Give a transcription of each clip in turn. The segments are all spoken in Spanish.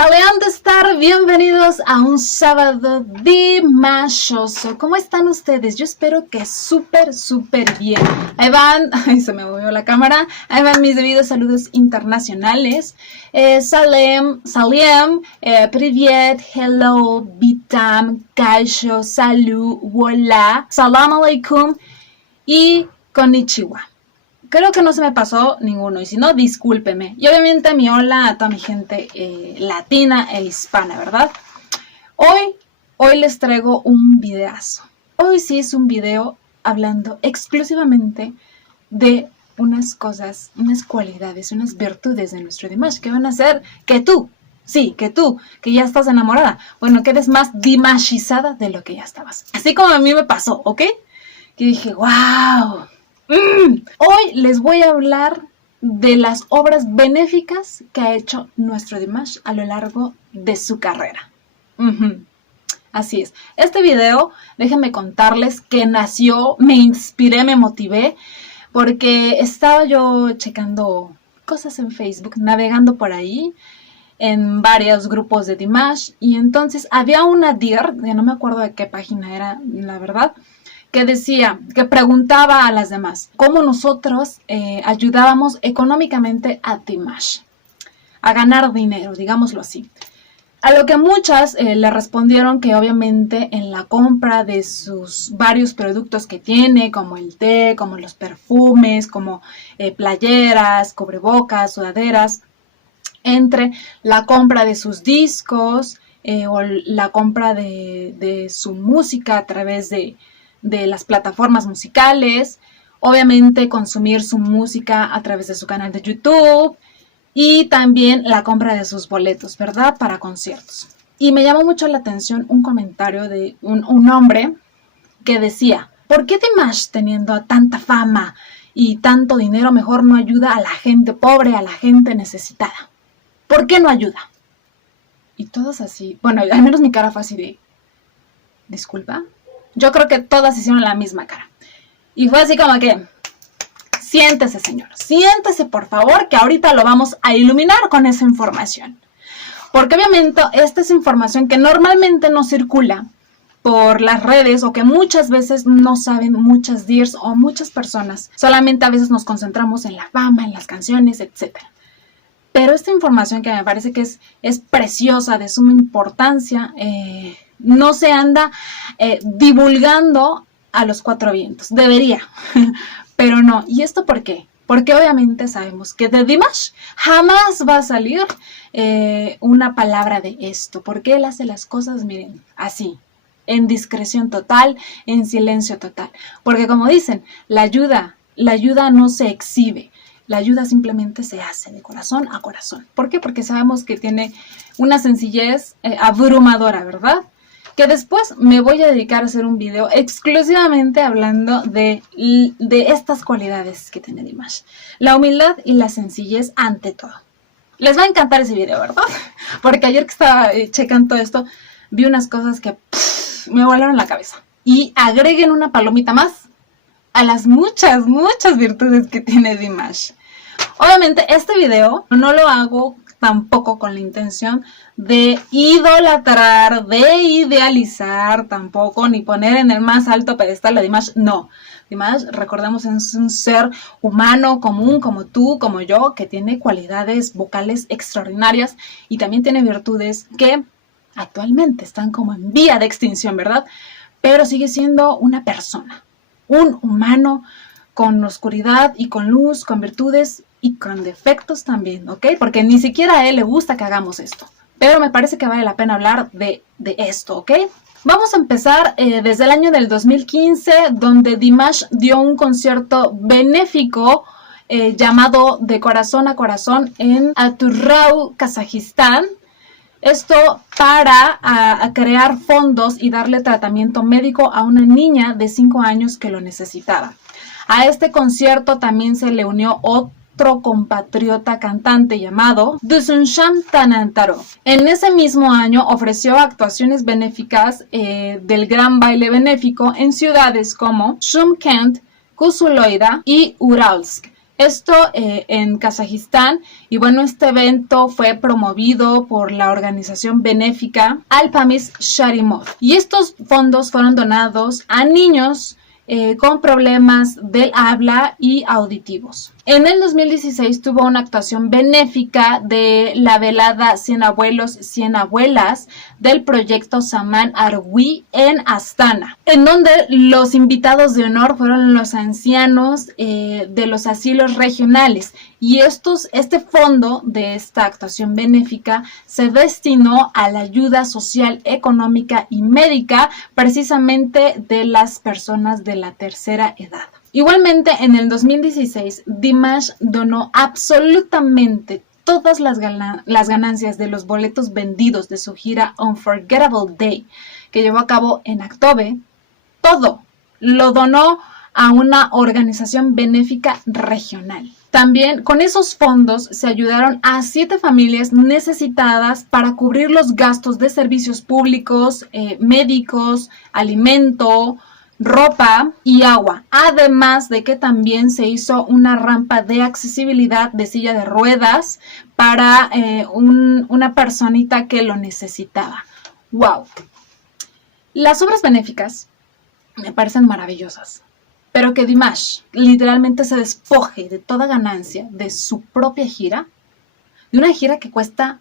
Saben de estar, bienvenidos a un sábado dimashoso. ¿Cómo están ustedes? Yo espero que súper bien. Ahí van, ay, se me movió la cámara. Ahí van mis debidos saludos internacionales. Salem, привет, hello, bitam, kaisho, salut, hola, salam alaikum y konnichiwa. Creo que no se me pasó ninguno, y si no, discúlpeme. Y obviamente mi hola a toda mi gente latina e hispana, ¿verdad? Hoy les traigo un videazo. Hoy sí es un video hablando exclusivamente de unas cosas, unas cualidades, unas virtudes de nuestro Dimash que van a hacer que tú, que ya estás enamorada, bueno, que eres más dimashizada de lo que ya estabas. Así como a mí me pasó, ¿ok? Que dije, wow. Hoy les voy a hablar de las obras benéficas que ha hecho nuestro Dimash a lo largo de su carrera. Así es. Este video, déjenme contarles que nació, me inspiré, me motivé, porque estaba yo checando cosas en Facebook, navegando por ahí, en varios grupos de Dimash, y entonces había una DIR, ya no me acuerdo de qué página era, la verdad, que decía, que preguntaba a las demás cómo nosotros ayudábamos económicamente a Dimash a ganar dinero, digámoslo así. A lo que muchas le respondieron que obviamente en la compra de sus varios productos que tiene, como el té, como los perfumes, como playeras, cubrebocas, sudaderas, entre la compra de sus discos o la compra de su música a través de las plataformas musicales, obviamente consumir su música a través de su canal de YouTube y también la compra de sus boletos, ¿verdad? Para conciertos. Y me llamó mucho la atención un comentario de un hombre que decía, ¿por qué Dimash, teniendo tanta fama y tanto dinero, mejor no ayuda a la gente pobre, a la gente necesitada? ¿Por qué no ayuda? Y todos así, bueno, al menos mi cara fue así de, ¿disculpa? Yo creo que todas hicieron la misma cara. Y fue así como que, siéntese, señor, siéntese, por favor, que ahorita lo vamos a iluminar con esa información. Porque obviamente esta es información que normalmente no circula por las redes o que muchas veces no saben muchas DIRs o muchas personas. Solamente a veces nos concentramos en la fama, en las canciones, etc. Pero esta información que me parece que es preciosa, de suma importancia, no se anda divulgando a los cuatro vientos. Debería, pero no. ¿Y esto por qué? Porque obviamente sabemos que de Dimash jamás va a salir una palabra de esto. Porque él hace las cosas, miren, así, en discreción total, en silencio total. Porque como dicen, la ayuda no se exhibe. La ayuda simplemente se hace de corazón a corazón. ¿Por qué? Porque sabemos que tiene una sencillez abrumadora, ¿verdad? Que después me voy a dedicar a hacer un video exclusivamente hablando de estas cualidades que tiene Dimash. La humildad y la sencillez ante todo. Les va a encantar ese video, ¿verdad? Porque ayer que estaba checando todo esto, vi unas cosas que me volaron la cabeza. Y agreguen una palomita más a las muchas virtudes que tiene Dimash. Obviamente este video no lo hago tampoco con la intención de idolatrar, de idealizar tampoco, ni poner en el más alto pedestal a Dimash. No, Dimash, recordemos, es un ser humano común como tú, como yo, que tiene cualidades vocales extraordinarias y también tiene virtudes que actualmente están como en vía de extinción, ¿verdad? Pero sigue siendo una persona, un humano con oscuridad y con luz, con virtudes y con defectos también, ¿ok? Porque ni siquiera a él le gusta que hagamos esto. Pero me parece que vale la pena hablar de esto, ¿ok? Vamos a empezar desde el año del 2015, donde Dimash dio un concierto benéfico llamado De Corazón a Corazón en Aturrau, Kazajistán. Esto para crear fondos y darle tratamiento médico a una niña de 5 años que lo necesitaba. A este concierto también se le unió otro compatriota cantante llamado Dusunsham Tanantaro. En ese mismo año ofreció actuaciones benéficas del Gran Baile Benéfico en ciudades como Shymkent, Kusuloida y Uralsk. Esto en Kazajistán, y bueno, este evento fue promovido por la organización benéfica Alpamis Sharimov, y estos fondos fueron donados a niños con problemas del habla y auditivos. En el 2016 tuvo una actuación benéfica de la velada 100 abuelos, 100 abuelas del proyecto Saman Arwi en Astana, en donde los invitados de honor fueron los ancianos de los asilos regionales, y este fondo de esta actuación benéfica se destinó a la ayuda social, económica y médica precisamente de las personas de la tercera edad. Igualmente, en el 2016, Dimash donó absolutamente todas las ganancias de los boletos vendidos de su gira Unforgettable Day, que llevó a cabo en Aktobe. Todo lo donó a una organización benéfica regional. También con esos fondos se ayudaron a 7 familias necesitadas para cubrir los gastos de servicios públicos, médicos, alimento, ropa y agua, además de que también se hizo una rampa de accesibilidad de silla de ruedas para una personita que lo necesitaba. ¡Wow! Las obras benéficas me parecen maravillosas, pero que Dimash literalmente se despoje de toda ganancia de su propia gira, de una gira que cuesta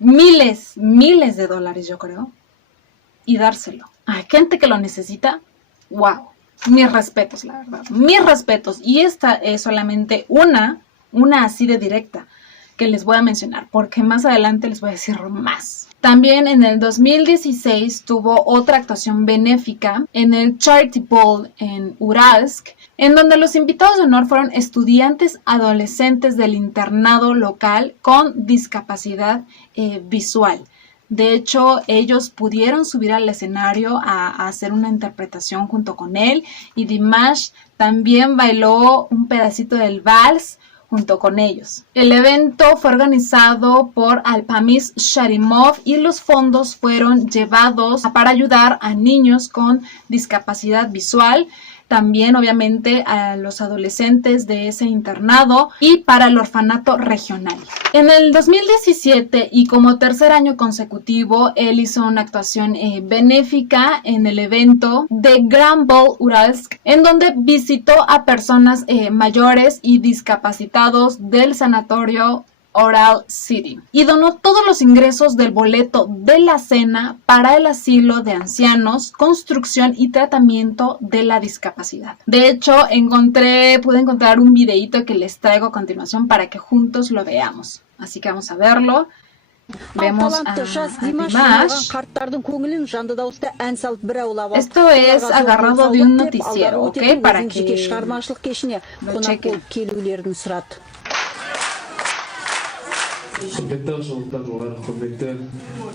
miles de dólares, yo creo, y dárselo a gente que lo necesita. ¡Wow! Mis respetos, la verdad. Mis respetos. Y esta es solamente una así de directa que les voy a mencionar, porque más adelante les voy a decir más. También en el 2016 tuvo otra actuación benéfica en el Charity Ball en Uralsk, en donde los invitados de honor fueron estudiantes adolescentes del internado local con discapacidad visual. De hecho, ellos pudieron subir al escenario a hacer una interpretación junto con él, y Dimash también bailó un pedacito del vals junto con ellos. El evento fue organizado por Alpamis Sharimov y los fondos fueron llevados para ayudar a niños con discapacidad visual, también obviamente a los adolescentes de ese internado y para el orfanato regional. En el 2017 y como tercer año consecutivo, él hizo una actuación benéfica en el evento de Grand Ball Uralsk, en donde visitó a personas mayores y discapacitados del sanatorio Oral City y donó todos los ingresos del boleto de la cena para el asilo de ancianos, construcción y tratamiento de la discapacidad. De hecho, pude encontrar un videito que les traigo a continuación para que juntos lo veamos. Así que vamos a verlo. Vemos a Dimash. Esto es agarrado de un noticiero, ¿ok? Para que lo chequen. Құрметті жолдастар, құрметті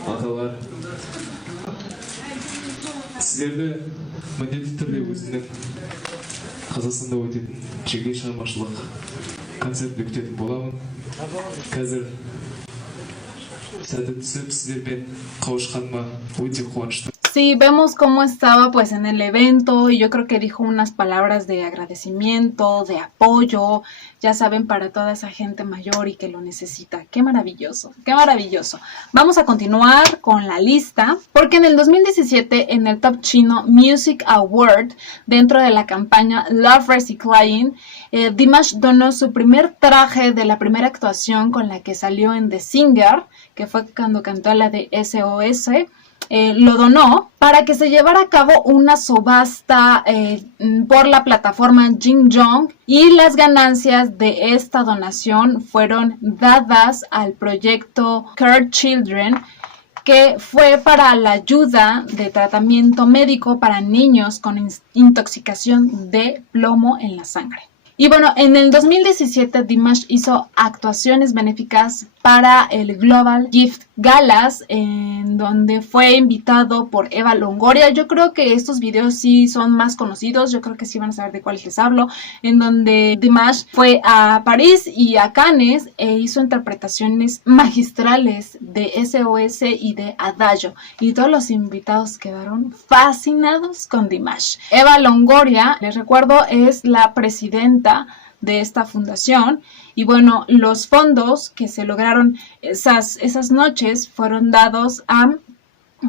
ағалар, сіздерді міндетті түрде өзінің Қазақстанда өтетін жеке шығармашылық концертіне күтетін боламын. Қазір сәті түсіп сіздермен қауышқаныма өте қуаныштымын. Sí, vemos cómo estaba pues en el evento, y yo creo que dijo unas palabras de agradecimiento, de apoyo, ya saben, para toda esa gente mayor y que lo necesita. ¡Qué maravilloso! ¡Qué maravilloso! Vamos a continuar con la lista, porque en el 2017 en el Top Chino Music Award, dentro de la campaña Love Recycling, Dimash donó su primer traje de la primera actuación con la que salió en The Singer, que fue cuando cantó la de SOS. Lo donó para que se llevara a cabo una subasta por la plataforma Jinjong, y las ganancias de esta donación fueron dadas al proyecto Care Children, que fue para la ayuda de tratamiento médico para niños con intoxicación de plomo en la sangre. Y bueno, en el 2017 Dimash hizo actuaciones benéficas para el Global Gift Galas, en donde fue invitado por Eva Longoria. Yo creo que estos videos sí son más conocidos, yo creo que sí van a saber de cuáles les hablo, en donde Dimash fue a París y a Cannes e hizo interpretaciones magistrales de SOS y de Adagio, y todos los invitados quedaron fascinados con Dimash. Eva Longoria, les recuerdo, es la presidenta benéfica de esta fundación. Y bueno, los fondos que se lograron esas noches fueron dados a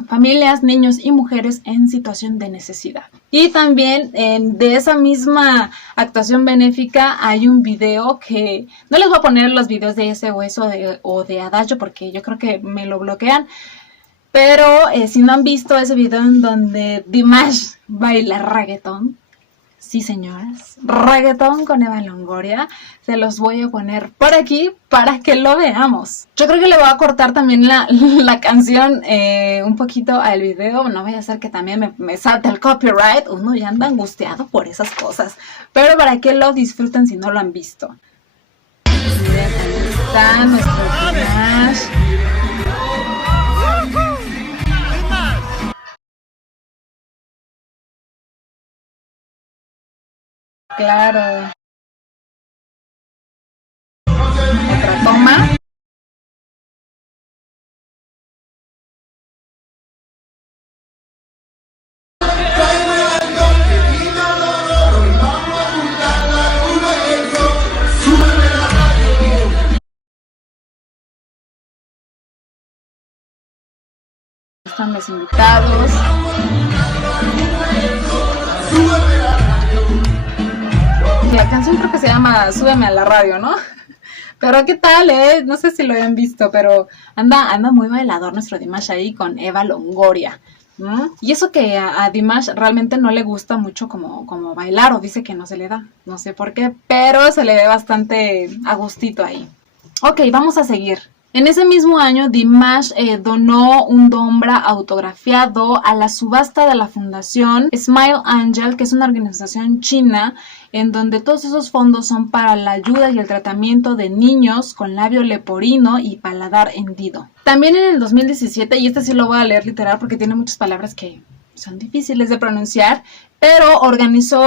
familias, niños y mujeres en situación de necesidad. Y también de esa misma actuación benéfica hay un video que no les voy a poner los videos de SOS o de Adagio porque yo creo que me lo bloquean, pero si no han visto ese video en donde Dimash baila reggaetón, sí señoras, reggaetón con Eva Longoria, se los voy a poner por aquí para que lo veamos. Yo creo que le voy a cortar también la canción un poquito al video, no vaya a ser que también me salte el copyright, uno ya anda angustiado por esas cosas, pero para que lo disfruten si no lo han visto. Miren, ahí está nuestro Dimash. Claro. Otra toma. Están los invitados. La canción creo que se llama Súbeme a la radio, ¿no? Pero ¿qué tal, No sé si lo habían visto, pero anda muy bailador nuestro Dimash ahí con Eva Longoria. Y eso que a Dimash realmente no le gusta mucho como bailar, o dice que no se le da, no sé por qué, pero se le ve bastante a gustito ahí. Ok, vamos a seguir. En ese mismo año, Dimash donó un dombra autografiado a la subasta de la fundación Smile Angel, que es una organización china en donde todos esos fondos son para la ayuda y el tratamiento de niños con labio leporino y paladar hendido. También en el 2017, y este sí lo voy a leer literal porque tiene muchas palabras que son difíciles de pronunciar, pero organizó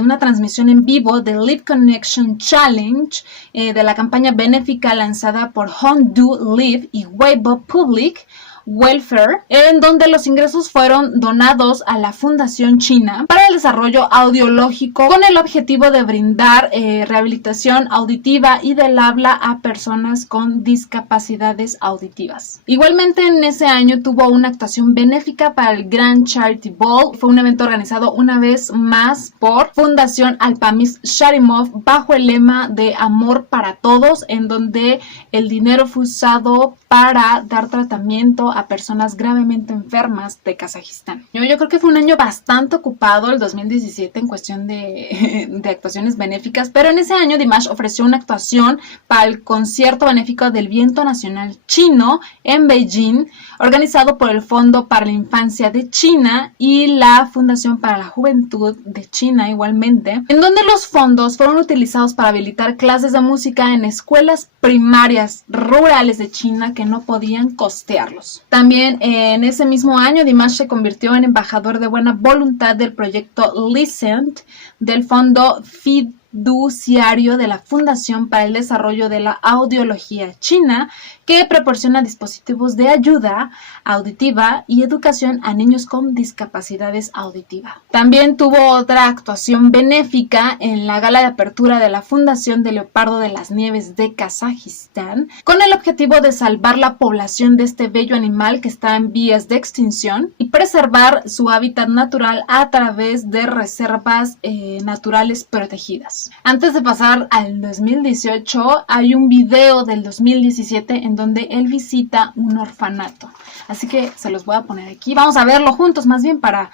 una transmisión en vivo de Live Connection Challenge de la campaña benéfica lanzada por Hongdu Live y Weibo Public Welfare, en donde los ingresos fueron donados a la Fundación China para el Desarrollo Audiológico con el objetivo de brindar rehabilitación auditiva y del habla a personas con discapacidades auditivas. Igualmente en ese año tuvo una actuación benéfica para el Grand Charity Ball. Fue un evento organizado una vez más por Fundación Alpamis Sharimov bajo el lema de Amor para Todos, en donde el dinero fue usado para dar tratamiento a personas gravemente enfermas de Kazajistán. Yo creo que fue un año bastante ocupado el 2017 en cuestión de actuaciones benéficas, pero en ese año Dimash ofreció una actuación para el concierto benéfico del Viento Nacional Chino en Beijing, organizado por el Fondo para la Infancia de China y la Fundación para la Juventud de China igualmente, en donde los fondos fueron utilizados para habilitar clases de música en escuelas primarias rurales de China que no podían costearlos. También en ese mismo año Dimash se convirtió en embajador de buena voluntad del proyecto Listen del Fondo Fiduciario de la Fundación para el Desarrollo de la Audiología China, que proporciona dispositivos de ayuda auditiva y educación a niños con discapacidades auditivas. También tuvo otra actuación benéfica en la gala de apertura de la Fundación de Leopardo de las Nieves de Kazajistán, con el objetivo de salvar la población de este bello animal que está en vías de extinción y preservar su hábitat natural a través de reservas naturales protegidas. Antes de pasar al 2018, hay un video del 2017 en donde él visita un orfanato. Así que se los voy a poner aquí. Vamos a verlo juntos, más bien para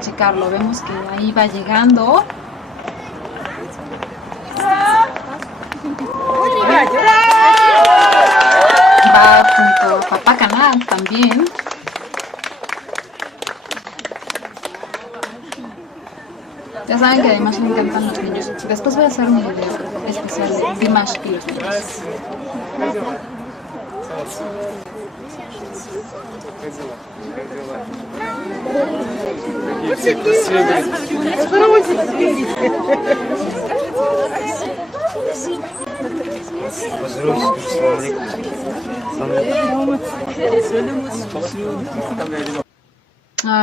checarlo. Vemos que ahí va llegando. Va junto a Papá Canal también. Ya saben que a Dimash le encantan los niños. Después voy a hacer un video especial de Dimash y los niños.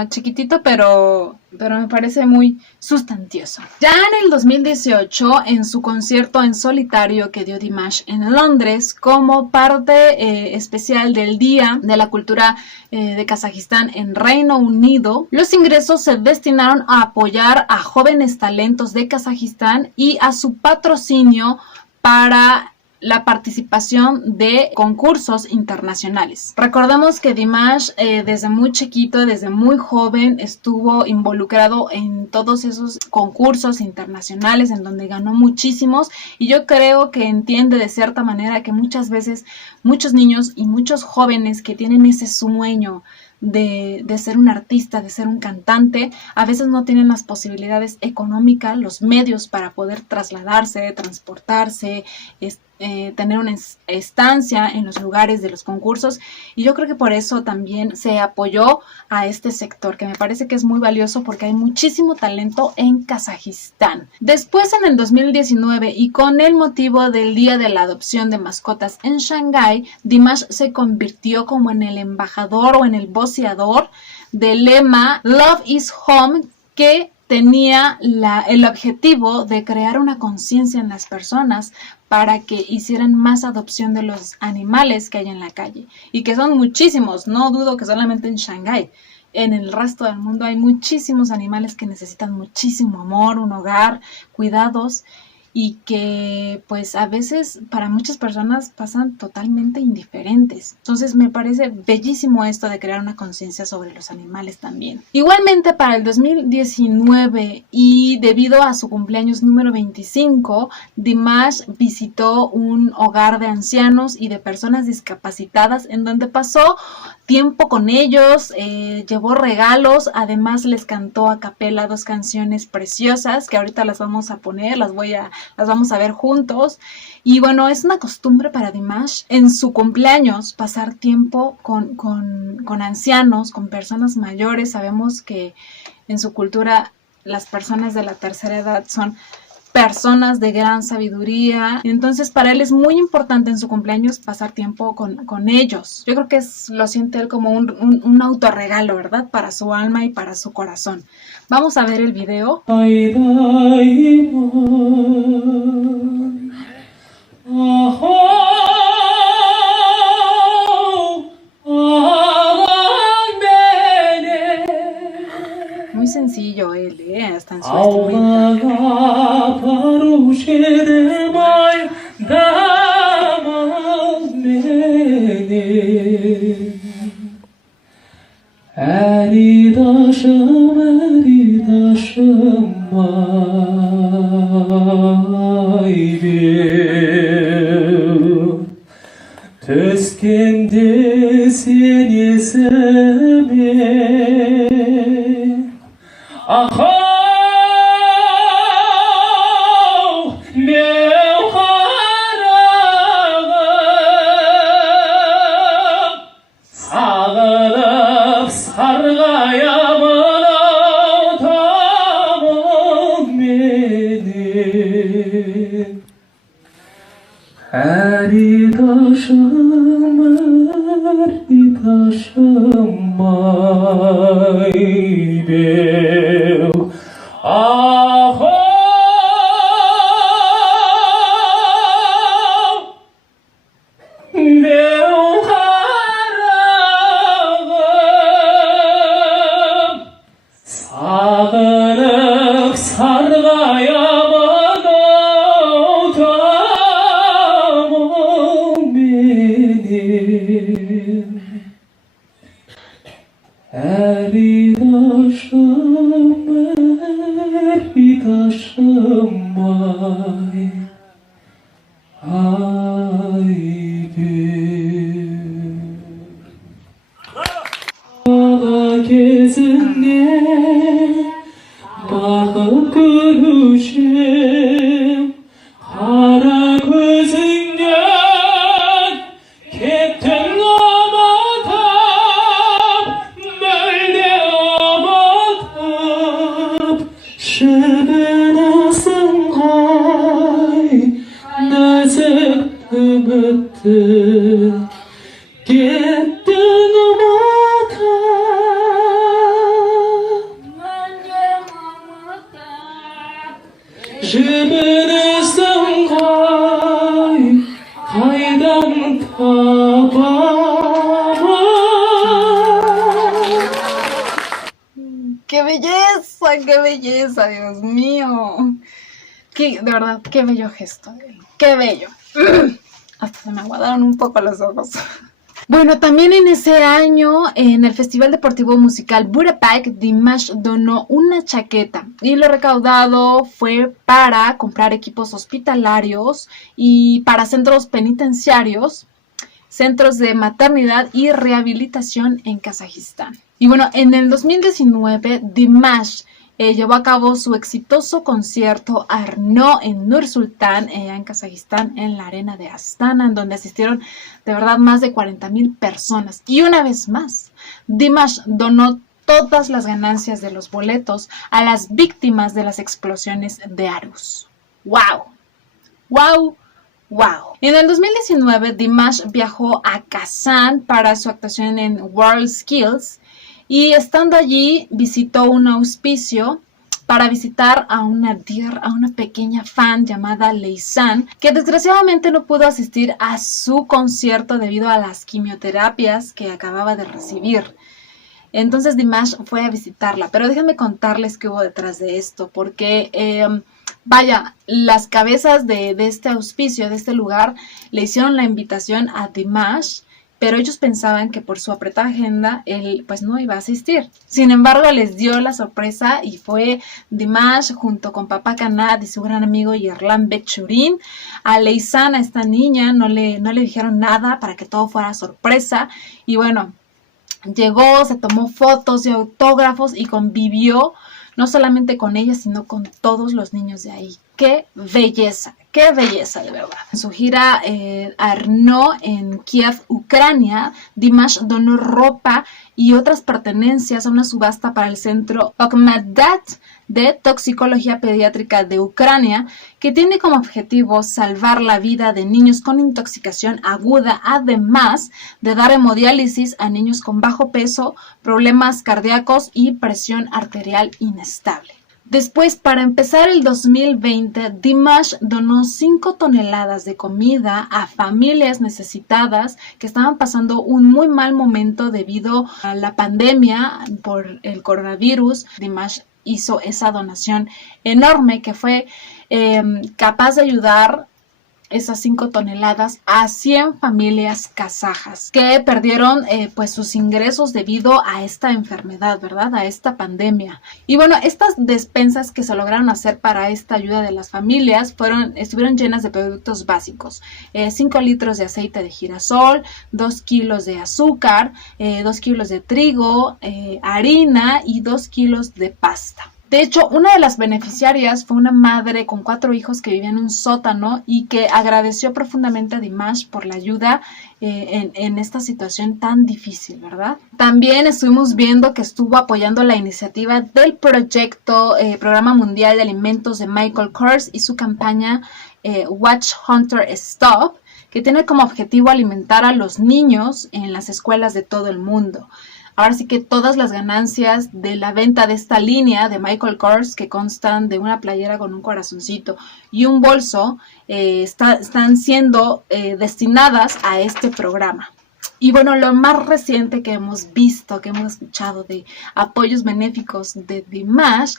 chiquitito, pero me parece muy sustancioso. Ya en el 2018, en su concierto en solitario que dio Dimash en Londres, como parte especial del Día de la Cultura de Kazajistán en Reino Unido, los ingresos se destinaron a apoyar a jóvenes talentos de Kazajistán y a su patrocinio para la participación de concursos internacionales. Recordemos que Dimash desde muy chiquito, desde muy joven, estuvo involucrado en todos esos concursos internacionales en donde ganó muchísimos, y yo creo que entiende de cierta manera que muchas veces muchos niños y muchos jóvenes que tienen ese sueño de ser un artista, de ser un cantante, a veces no tienen las posibilidades económicas, los medios para poder trasladarse, transportarse, tener una estancia en los lugares de los concursos, y yo creo que por eso también se apoyó a este sector, que me parece que es muy valioso porque hay muchísimo talento en Kazajistán. Después, en el 2019, y con el motivo del Día de la Adopción de Mascotas en Shanghái, Dimash se convirtió como en el embajador o en el voceador del lema Love is Home, que tenía el objetivo de crear una conciencia en las personas para que hicieran más adopción de los animales que hay en la calle, y que son muchísimos, no dudo que solamente en Shanghái. En el resto del mundo hay muchísimos animales que necesitan muchísimo amor, un hogar, cuidados, y que pues a veces para muchas personas pasan totalmente indiferentes. Entonces me parece bellísimo esto de crear una conciencia sobre los animales también. Igualmente, para el 2019, y debido a su cumpleaños número 25, Dimash visitó un hogar de ancianos y de personas discapacitadas en donde pasó tiempo con ellos, llevó regalos, además les cantó a capela 2 canciones preciosas que ahorita las vamos a poner, las vamos a ver juntos. Y bueno, es una costumbre para Dimash en su cumpleaños pasar tiempo con ancianos, con personas mayores. Sabemos que en su cultura las personas de la tercera edad son personas de gran sabiduría, entonces para él es muy importante en su cumpleaños pasar tiempo con ellos. Yo creo que lo siente él como un autorregalo, ¿verdad? Para su alma y para su corazón. Vamos a ver el video. Muy sencillo él, hasta en su Tezkende seni sevmek Ahau mevharağım Sağılıp sargayamın otamım benim Eridaşım, eridaşım ay bev Aho mevharağım Sağınıp sargayamın otamım benim Eridaşım, eridaşım ay bir Ala gezinle bakıp gülüşüm Kara gözünden kettin amatab Böyle amatab Şıbınasın gay Nazır ümitti Kettin amatab qué belleza, Dios mío. De verdad, qué bello gesto de él. Qué bello. Hasta se me aguadaron un poco los ojos. Bueno, también en ese año, en el Festival Deportivo Musical Budapest, Dimash donó una chaqueta y lo recaudado fue para comprar equipos hospitalarios y para centros penitenciarios, centros de maternidad y rehabilitación en Kazajistán. Y bueno, en el 2019, Dimash llevó a cabo su exitoso concierto Arno en Nur Sultan, en Kazajistán, en la arena de Astana, en donde asistieron de verdad más de 40,000 personas. Y una vez más, Dimash donó todas las ganancias de los boletos a las víctimas de las explosiones de Arus. ¡Wow! ¡Wow! ¡Wow! En el 2019, Dimash viajó a Kazán para su actuación en World Skills. Y estando allí, visitó un auspicio para visitar a una pequeña fan llamada Leysan, que desgraciadamente no pudo asistir a su concierto debido a las quimioterapias que acababa de recibir. Entonces Dimash fue a visitarla, pero déjenme contarles qué hubo detrás de esto, porque las cabezas de este auspicio, de este lugar, le hicieron la invitación a Dimash, pero ellos pensaban que por su apretada agenda él pues no iba a asistir. Sin embargo, les dio la sorpresa y fue Dimash junto con Papá Kanat y su gran amigo Yerlan Bechurin. A Leysan, a esta niña, no le dijeron nada para que todo fuera sorpresa. Y bueno, llegó, se tomó fotos y autógrafos y convivió no solamente con ella, sino con todos los niños de ahí. ¡Qué belleza! ¡Qué belleza, de verdad! En su gira Arno en Kiev, Ucrania, Dimash donó ropa y otras pertenencias a una subasta para el centro Okmadat de toxicología pediátrica de Ucrania, que tiene como objetivo salvar la vida de niños con intoxicación aguda, además de dar hemodiálisis a niños con bajo peso, problemas cardíacos y presión arterial inestable. Después, para empezar el 2020, Dimash donó 5 toneladas de comida a familias necesitadas que estaban pasando un muy mal momento debido a la pandemia por el coronavirus. Dimash hizo esa donación enorme que fue capaz de ayudar esas 5 toneladas a 100 familias kazajas que perdieron pues sus ingresos debido a esta enfermedad, ¿verdad? A esta pandemia. Y bueno, estas despensas que se lograron hacer para esta ayuda de las familias estuvieron llenas de productos básicos. 5 litros de aceite de girasol, 2 kilos de azúcar, 2 kilos de trigo, harina y 2 kilos de pasta. De hecho, una de las beneficiarias fue una madre con 4 hijos que vivía en un sótano y que agradeció profundamente a Dimash por la ayuda en esta situación tan difícil, ¿verdad? También estuvimos viendo que estuvo apoyando la iniciativa del Programa Mundial de Alimentos de Michael Kors y su campaña Watch Hunter Stop, que tiene como objetivo alimentar a los niños en las escuelas de todo el mundo. Ahora sí que todas las ganancias de la venta de esta línea de Michael Kors, que constan de una playera con un corazoncito y un bolso, están siendo destinadas a este programa. Y bueno, lo más reciente que hemos visto, que hemos escuchado de apoyos benéficos de Dimash,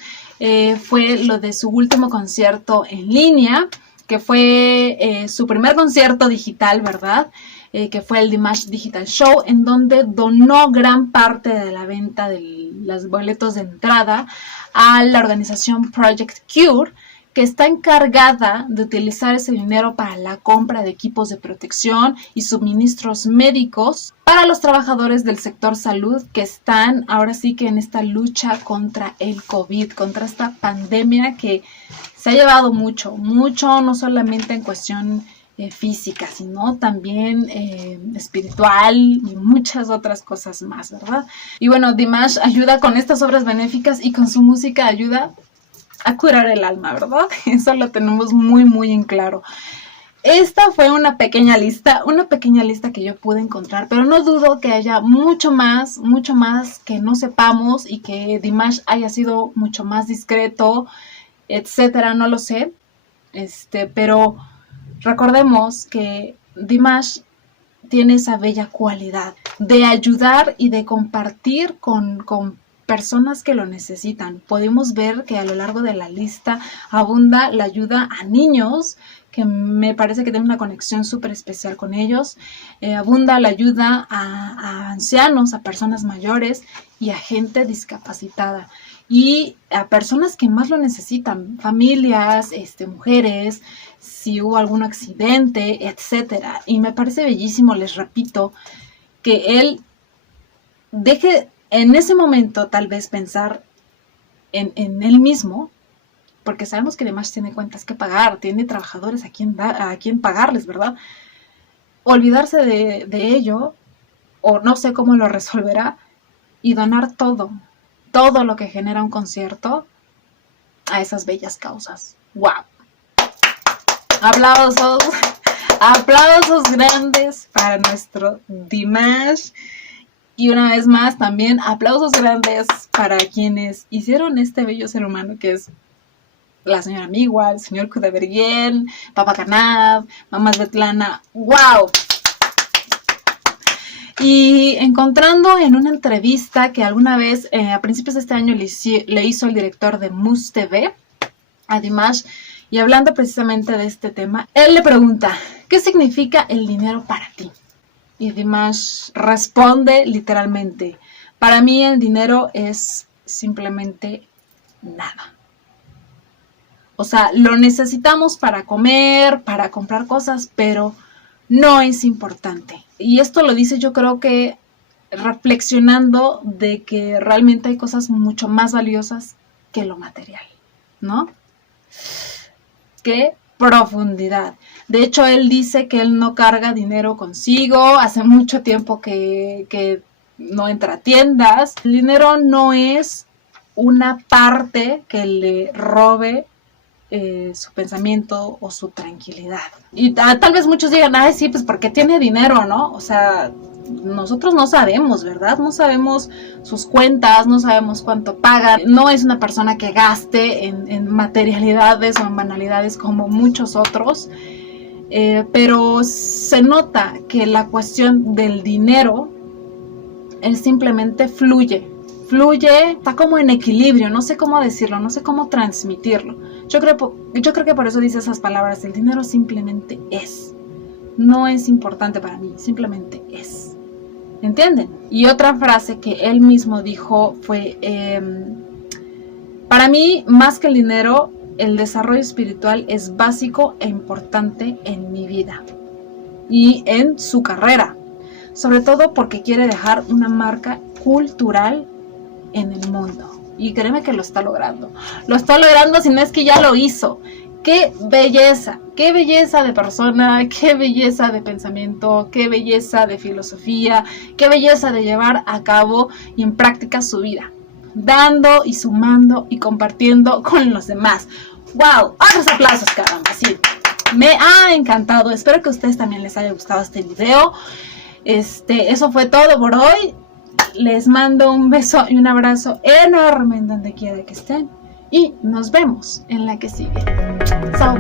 fue lo de su último concierto en línea, que fue su primer concierto digital, ¿verdad? Que fue el Dimash Digital Show, en donde donó gran parte de la venta de los boletos de entrada a la organización Project Cure, que está encargada de utilizar ese dinero para la compra de equipos de protección y suministros médicos para los trabajadores del sector salud que están ahora sí que en esta lucha contra el COVID, contra esta pandemia que se ha llevado mucho, no solamente en cuestión física, sino también espiritual y muchas otras cosas más, ¿verdad? Y bueno, Dimash ayuda con estas obras benéficas y con su música ayuda a curar el alma, ¿verdad? Eso lo tenemos muy en claro. Esta fue una pequeña lista que yo pude encontrar, pero no dudo que haya mucho más que no sepamos y que Dimash haya sido mucho más discreto, etcétera, no lo sé, pero recordemos que Dimash tiene esa bella cualidad de ayudar y de compartir con personas que lo necesitan. Podemos ver que a lo largo de la lista abunda la ayuda a niños, que me parece que tiene una conexión súper especial con ellos. Abunda la ayuda a ancianos, a personas mayores y a gente discapacitada. Y a personas que más lo necesitan, familias, mujeres, si hubo algún accidente, etcétera. Y me parece bellísimo, les repito, que él deje en ese momento tal vez pensar en él mismo, porque sabemos que además tiene cuentas que pagar, tiene trabajadores a quien pagarles, ¿verdad? Olvidarse de ello, o no sé cómo lo resolverá, y donar todo lo que genera un concierto a esas bellas causas. ¡Wow! Aplausos, aplausos grandes para nuestro Dimash. Y una vez más también aplausos grandes para quienes hicieron este bello ser humano que es la señora Migua, el señor Kudabergen, Papa Canab, Mamá Svetlana. ¡Wow! Y encontrando en una entrevista que alguna vez a principios de este año le hizo el director de Must TV a Dimash, y hablando precisamente de este tema, él le pregunta, ¿qué significa el dinero para ti? Y Dimash responde literalmente, para mí el dinero es simplemente nada. O sea, lo necesitamos para comer, para comprar cosas, pero no es importante. Y esto lo dice, yo creo que reflexionando de que realmente hay cosas mucho más valiosas que lo material, ¿no? ¡Qué profundidad! De hecho, él dice que él no carga dinero consigo, hace mucho tiempo que no entra a tiendas. El dinero no es una parte que le robe su pensamiento o su tranquilidad. Y tal vez muchos digan, ay, sí, pues porque tiene dinero, ¿no? O sea, nosotros no sabemos, ¿verdad? No sabemos sus cuentas, no sabemos cuánto paga. No es una persona que gaste en materialidades o en banalidades como muchos otros, pero se nota que la cuestión del dinero, él simplemente fluye, está como en equilibrio, no sé cómo decirlo, no sé cómo transmitirlo. Yo creo que por eso dice esas palabras, el dinero simplemente es. No es importante para mí, simplemente es. ¿Entienden? Y otra frase que él mismo dijo fue, para mí, más que el dinero, el desarrollo espiritual es básico e importante en mi vida y en su carrera. Sobre todo porque quiere dejar una marca cultural en el mundo. Y créeme que lo está logrando. Lo está logrando, si no es que ya lo hizo. ¡Qué belleza! ¡Qué belleza de persona! ¡Qué belleza de pensamiento! ¡Qué belleza de filosofía! ¡Qué belleza de llevar a cabo y en práctica su vida! Dando y sumando y compartiendo con los demás. ¡Wow! ¡Otros aplausos, caramba! Sí, me ha encantado. Espero que a ustedes también les haya gustado este video. Eso fue todo por hoy. Les mando un beso y un abrazo enorme en donde quiera que estén. Y nos vemos en la que sigue. Chao.